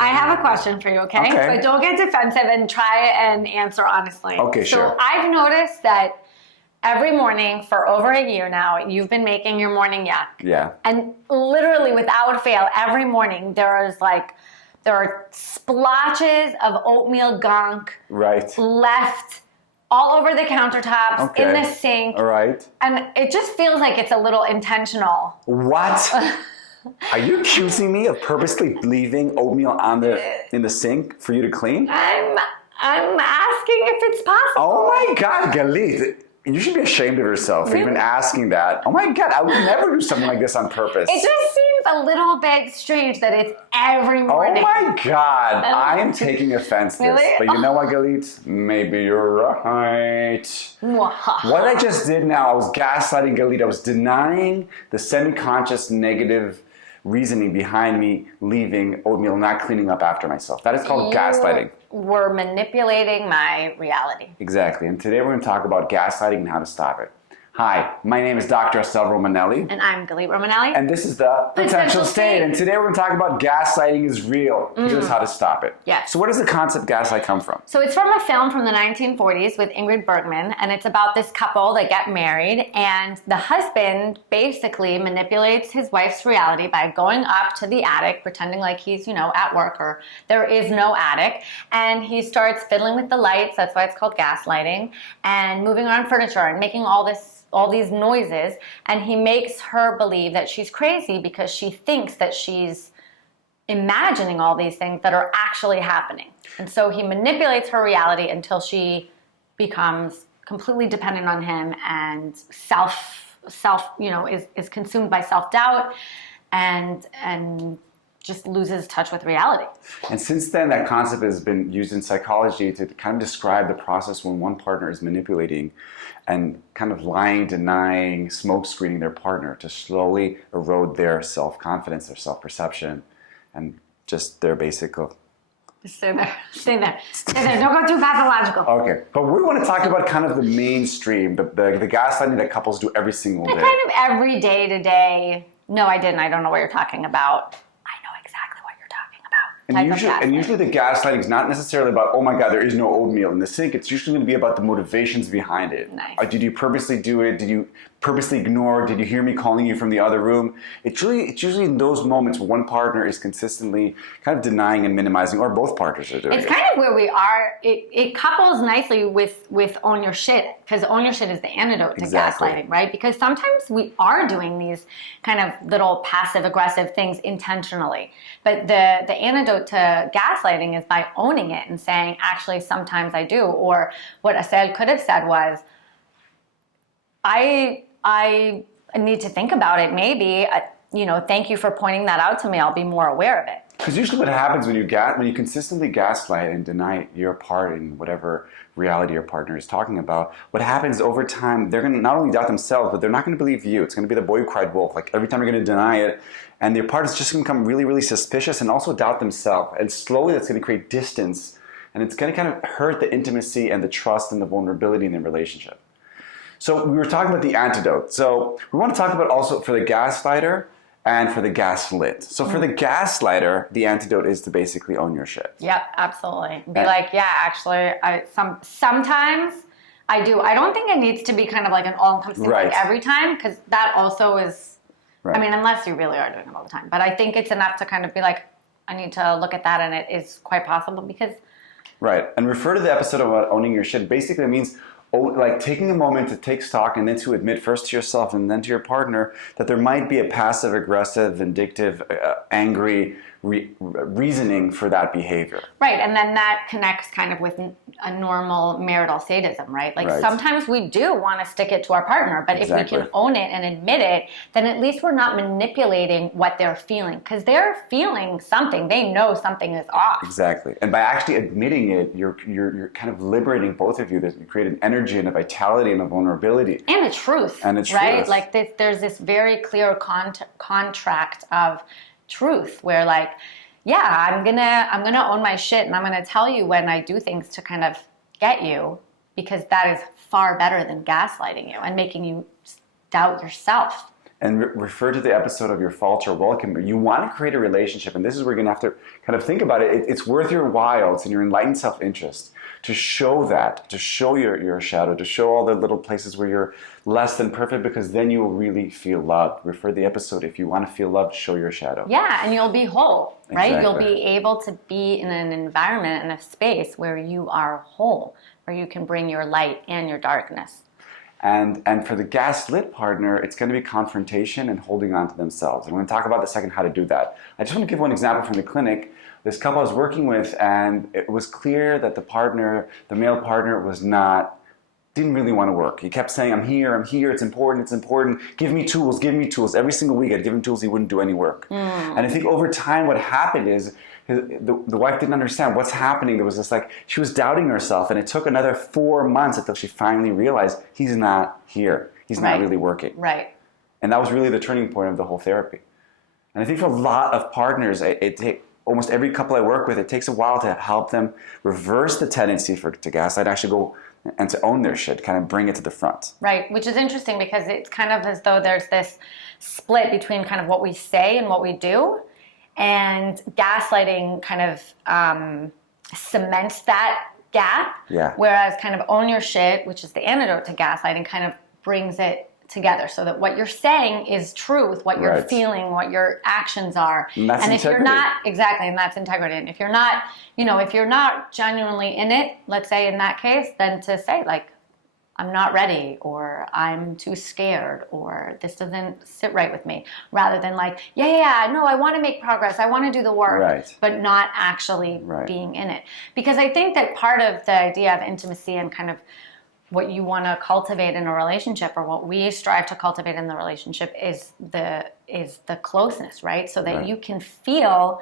I have a question for you, okay? But don't get defensive and try and answer honestly. Okay, sure. So I've noticed that every morning for over a year now, you've been making your morning yuck. Yeah. And literally without fail, every morning there are splotches of oatmeal gunk left all over the countertops, in the sink. All right. And it just feels like it's a little intentional. What? Are you accusing me of purposely leaving oatmeal in the sink for you to clean? I'm asking if it's possible. Oh my God, Galit. You should be ashamed of yourself for even asking that. Oh my God, I would never do something like this on purpose. It just seems a little bit strange that it's every morning. Oh my God, I am taking offense to this. But you know what, Galit? Maybe you're right. What I just did now, I was gaslighting Galit. I was denying the semi-conscious negative reasoning behind me leaving oatmeal, not cleaning up after myself. That is called gaslighting. We're manipulating my reality. Exactly. And today we're going to talk about gaslighting and how to stop it. Hi, my name is Dr. Assael Romanelli. And I'm Galit Romanelli. And this is the Potential State. And today we're going to talk about gaslighting is real. Here's how to stop it. Yes. So where does the concept gaslight come from? So it's from a film from the 1940s with Ingrid Bergman. And it's about this couple that get married. And the husband basically manipulates his wife's reality by going up to the attic, pretending like he's, at work or there is no attic. And he starts fiddling with the lights. That's why it's called gaslighting. And moving around furniture and making all these noises, and he makes her believe that she's crazy because she thinks that she's imagining all these things that are actually happening. And so he manipulates her reality until she becomes completely dependent on him and is consumed by self-doubt and just loses touch with reality. And since then, that concept has been used in psychology to kind of describe the process when one partner is manipulating and kind of lying, denying, smoke screening their partner to slowly erode their self-confidence, their self-perception, and just their basic... Just stay there. Stay there. Don't go too pathological. Okay. But we want to talk about kind of the mainstream, the gaslighting that couples do every single day. Kind of every day to day. No, I didn't. I don't know what you're talking about. And usually the gaslighting is not necessarily about, oh my God, there is no oatmeal in the sink. It's usually going to be about the motivations behind it. Nice. Did you purposely do it? Did you purposely ignore? Did you hear me calling you from the other room? It's usually in those moments where one partner is consistently kind of denying and minimizing, or both partners are doing it. It's kind of where we are. It couples nicely with own your shit, because own your shit is the antidote to gaslighting, right? Because sometimes we are doing these kind of little passive aggressive things intentionally. But the antidote to gaslighting is by owning it and saying, actually, sometimes I do. Or what Assael could have said was, I need to think about it, maybe. Thank you for pointing that out to me. I'll be more aware of it. Because usually what happens when you consistently gaslight and deny your part in whatever reality your partner is talking about, what happens over time, they're going to not only doubt themselves, but they're not going to believe you. It's going to be the boy who cried wolf. Like every time you're going to deny it, and your partner's just going to become really, really suspicious and also doubt themselves. And slowly that's going to create distance, and it's going to kind of hurt the intimacy and the trust and the vulnerability in the relationship. So we were talking about the antidote. So we want to talk about also for the gaslighter and for the gaslit. So for the gaslighter, the antidote is to basically own your shit. Yep, absolutely. Be like, yeah, actually, sometimes I do. I don't think it needs to be kind of like an all-encompassing like every time, because that also is, I mean, unless you really are doing it all the time. But I think it's enough to kind of be like, I need to look at that, and it is quite possible because... Right, and refer to the episode about owning your shit. Basically, it means like taking a moment to take stock and then to admit first to yourself and then to your partner that there might be a passive, aggressive, vindictive, angry reasoning for that behavior. Right, and then that connects kind of with a normal marital sadism, right? Like sometimes we do want to stick it to our partner, but if we can own it and admit it, then at least we're not manipulating what they're feeling, because they're feeling something. They know something is off. Exactly, and by actually admitting it, you're kind of liberating both of you. You create an energy and a vitality and a vulnerability. And a truth. And a truth. Right? Like there's this very clear contract of truth where like, yeah, I'm gonna own my shit, and I'm gonna tell you when I do things to kind of get you, because that is far better than gaslighting you and making you doubt yourself. and refer to the episode of Your Faults Are Welcome. You want to create a relationship, and this is where you're going to have to kind of think about it. It's worth your while. It's in your enlightened self-interest to show that, to show your shadow, to show all the little places where you're less than perfect, because then you will really feel loved. Refer to the episode. If you want to feel loved, show your shadow. Yeah, and you'll be whole, right? Exactly. You'll be able to be in an environment and a space where you are whole, where you can bring your light and your darkness. And for the gaslit partner, it's going to be confrontation and holding on to themselves. And we're going to talk about the second how to do that. I just want to give one example from the clinic. This couple I was working with, and it was clear that the male partner didn't really want to work. He kept saying, I'm here, it's important, give me tools. Every single week I'd give him tools, he wouldn't do any work. And I think over time what happened is the wife didn't understand what's happening. There was this she was doubting herself, and it took another 4 months until she finally realized he's not here. He's not really working. Right. And that was really the turning point of the whole therapy. And I think for a lot of partners, almost every couple I work with, it takes a while to help them reverse the tendency to gaslight, actually go and to own their shit, kind of bring it to the front. Right, which is interesting because it's kind of as though there's this split between kind of what we say and what we do, and gaslighting kind of cements that gap, whereas kind of own your shit, which is the antidote to gaslighting, kind of brings it together so that what you're saying is truth, what you're feeling, what your actions are. And that's if you're not, and that's integrity. And if you're not, if you're not genuinely in it, let's say in that case, then to say I'm not ready, or I'm too scared, or this doesn't sit right with me, rather than no, I want to make progress, I want to do the work, but not actually being in it. Because I think that part of the idea of intimacy and kind of what you want to cultivate in a relationship, or what we strive to cultivate in the relationship, is the closeness, right? So that you can feel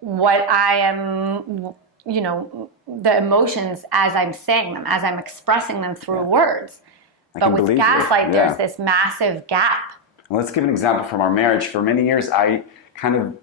what I am, the emotions as I'm saying them, as I'm expressing them through words. But with gaslight, there's this massive gap. Well, let's give an example from our marriage. For many years, I kind of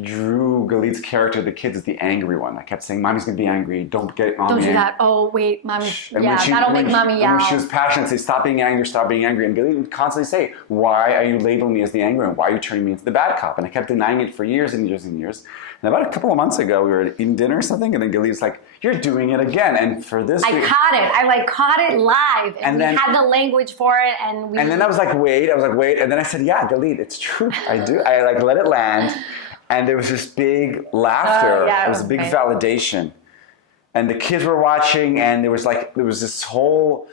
drew Galit's character, the kids, as the angry one. I kept saying, Mommy's going to be angry. Don't get Mommy. Don't do that. Oh, wait, Mommy. That'll make Mommy yell. When she was passionate, say, stop being angry. And Galit would constantly say, why are you labeling me as the angry one? Why are you turning me into the bad cop? And I kept denying it for years and years and years. And about a couple of months ago, we were eating dinner or something, and then Galit's like, you're doing it again. And for this... I caught it live. And we had the language for it. And then I was like, wait. And then I said, yeah, Galit, it's true. I do. I let it land. And there was this big laughter. It was a big validation. And the kids were watching, and there was this whole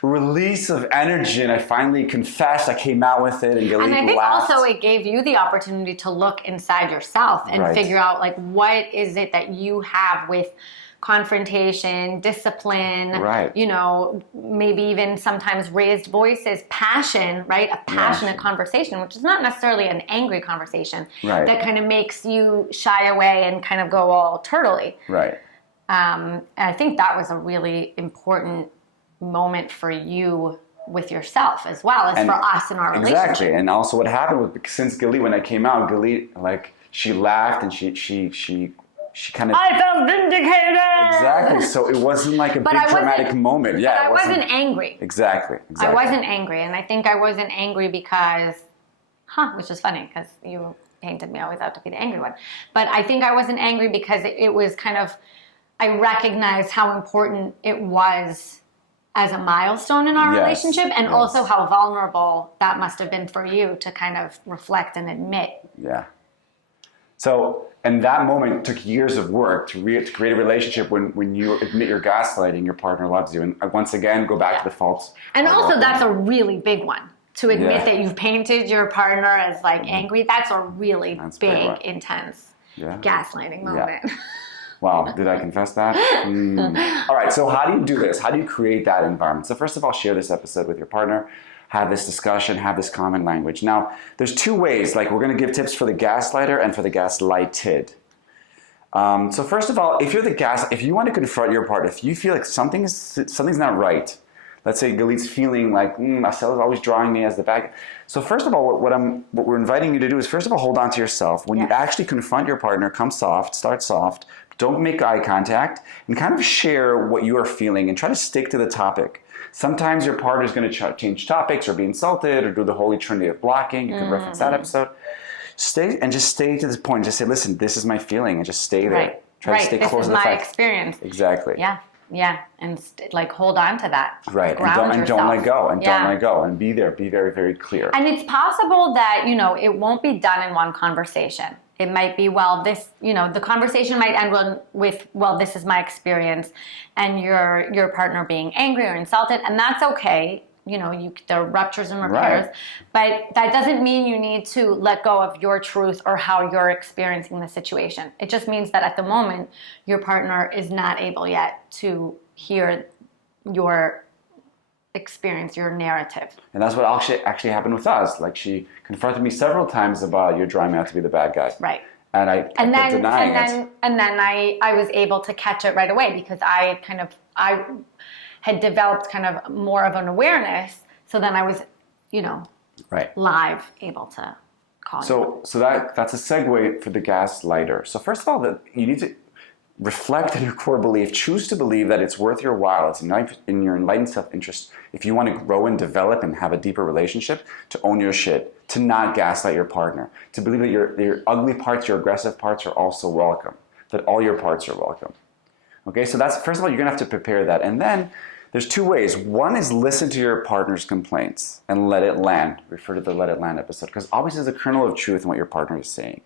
release of energy, and I finally confessed. I came out with it, and Galit laughed. And I think also it gave you the opportunity to look inside yourself and figure out what is it that you have with confrontation, discipline, maybe even sometimes raised voices, passion, right? A passionate conversation, which is not necessarily an angry conversation, that kind of makes you shy away and kind of go all turtly. Right. And I think that was a really important moment for you with yourself, as well as for us in our relationship. Exactly. And also what happened was, since Galit, when I came out, Galit, she laughed, and she kind of... I felt vindicated! Exactly. So it wasn't like a big dramatic moment. Yeah, but I wasn't angry. Exactly. I wasn't angry. And I think I wasn't angry because... which is funny, because you painted me always out to be the angry one. But I think I wasn't angry because it was kind of... I recognized how important it was as a milestone in our relationship, and also how vulnerable that must have been for you to kind of reflect and admit. Yeah. So... And that moment took years of work to create a relationship when you admit you're gaslighting, your partner loves you. And once again, go back to the faults. And also, that's a really big one. To admit that you've painted your partner as angry, that's a really big, intense gaslighting moment. Yeah. Wow, did I confess that? All right, so how do you do this? How do you create that environment? So first of all, share this episode with your partner. Have this discussion, have this common language. Now, there's two ways. We're going to give tips for the gaslighter and for the gaslighted. So first of all, if you want to confront your partner, if you feel like something's not right, let's say Galit's feeling like Assael is always drawing me as the bad guy. So first of all, what we're inviting you to do is, first of all, hold on to yourself. When you actually confront your partner, come soft, start soft. Don't make eye contact, and kind of share what you are feeling and try to stick to the topic. Sometimes your partner's going to change topics or be insulted or do the holy trinity of blocking. You can reference that episode. Stay to this point. Just say, listen, this is my feeling, and just stay there. Try to stay close to the fact. This is my experience. Exactly. Yeah, and like hold on to that. Right, and don't let go, don't let go, and be there. Be very, very clear. And it's possible that it won't be done in one conversation. It might be, the conversation might end with, this is my experience, and your partner being angry or insulted, and that's okay. There are ruptures and repairs, but that doesn't mean you need to let go of your truth or how you're experiencing the situation. It just means that at the moment, your partner is not able yet to hear your experience, your narrative. And that's what actually happened with us. Like, she confronted me several times about, you're drawing me out to be the bad guy. Right. And I kept denying it. And then I was able to catch it right away because I had developed kind of more of an awareness. So then I was, live able to call you. So that's a segue for the gaslighter. So first of all, that you need to reflect on your core belief. Choose to believe that it's worth your while. It's in your enlightened self-interest. If you want to grow and develop and have a deeper relationship, to own your shit, to not gaslight your partner, to believe that your ugly parts, your aggressive parts are also welcome, that all your parts are welcome. Okay, so that's, first of all, you're going to have to prepare that. And then there's two ways. One is listen to your partner's complaints and let it land. Refer to the Let It Land episode, because obviously there's a kernel of truth in what your partner is saying.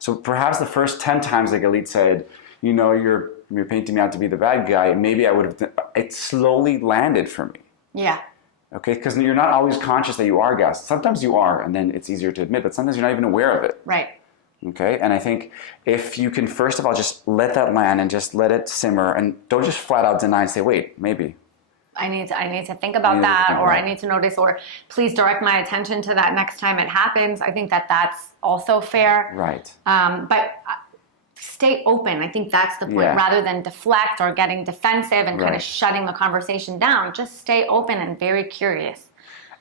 So perhaps the first 10 times that Galit said, you're painting me out to be the bad guy, maybe it slowly landed for me. Yeah. Okay, because you're not always conscious that you are gaslit. Sometimes you are, and then it's easier to admit, but sometimes you're not even aware of it. Right. Okay, and I think if you can, first of all, just let that land and just let it simmer, and don't just flat out deny and say, wait, maybe. I need to think about that, or I need to notice, or please direct my attention to that next time it happens. I think that's also fair. Right. But stay open. I think that's the point. Rather than deflect or getting defensive and kind of shutting the conversation down, just stay open and very curious.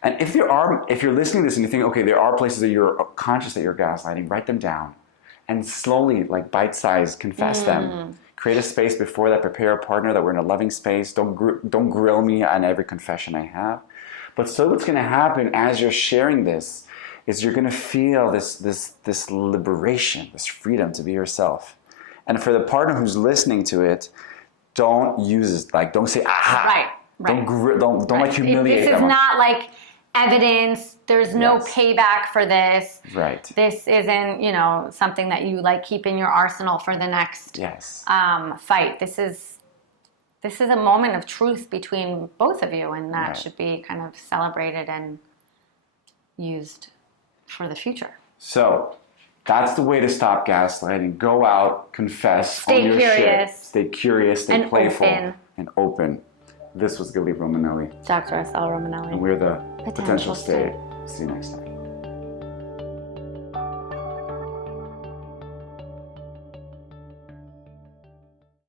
And if you're listening to this and you think, okay, there are places that you're conscious that you're gaslighting, write them down and slowly, like bite-sized, confess them. Create a space before that. Prepare a partner that we're in a loving space. Don't grill me on every confession I have. But so what's going to happen as you're sharing this is you're going to feel this liberation, this freedom to be yourself. And for the partner who's listening to it, don't use it, like, don't say, aha. Right. Don't like humiliate them. This is not like evidence. There's no payback for this. Right. This isn't, something that you like keep in your arsenal for the next fight. This is a moment of truth between both of you, and that should be kind of celebrated and used for the future. So that's the way to stop gaslighting. Go out, confess, stay own your curious, shit. Stay curious, stay playful, and open. This was Galit Romanelli. Dr. Assael Romanelli. And we're the Potential State. See you next time.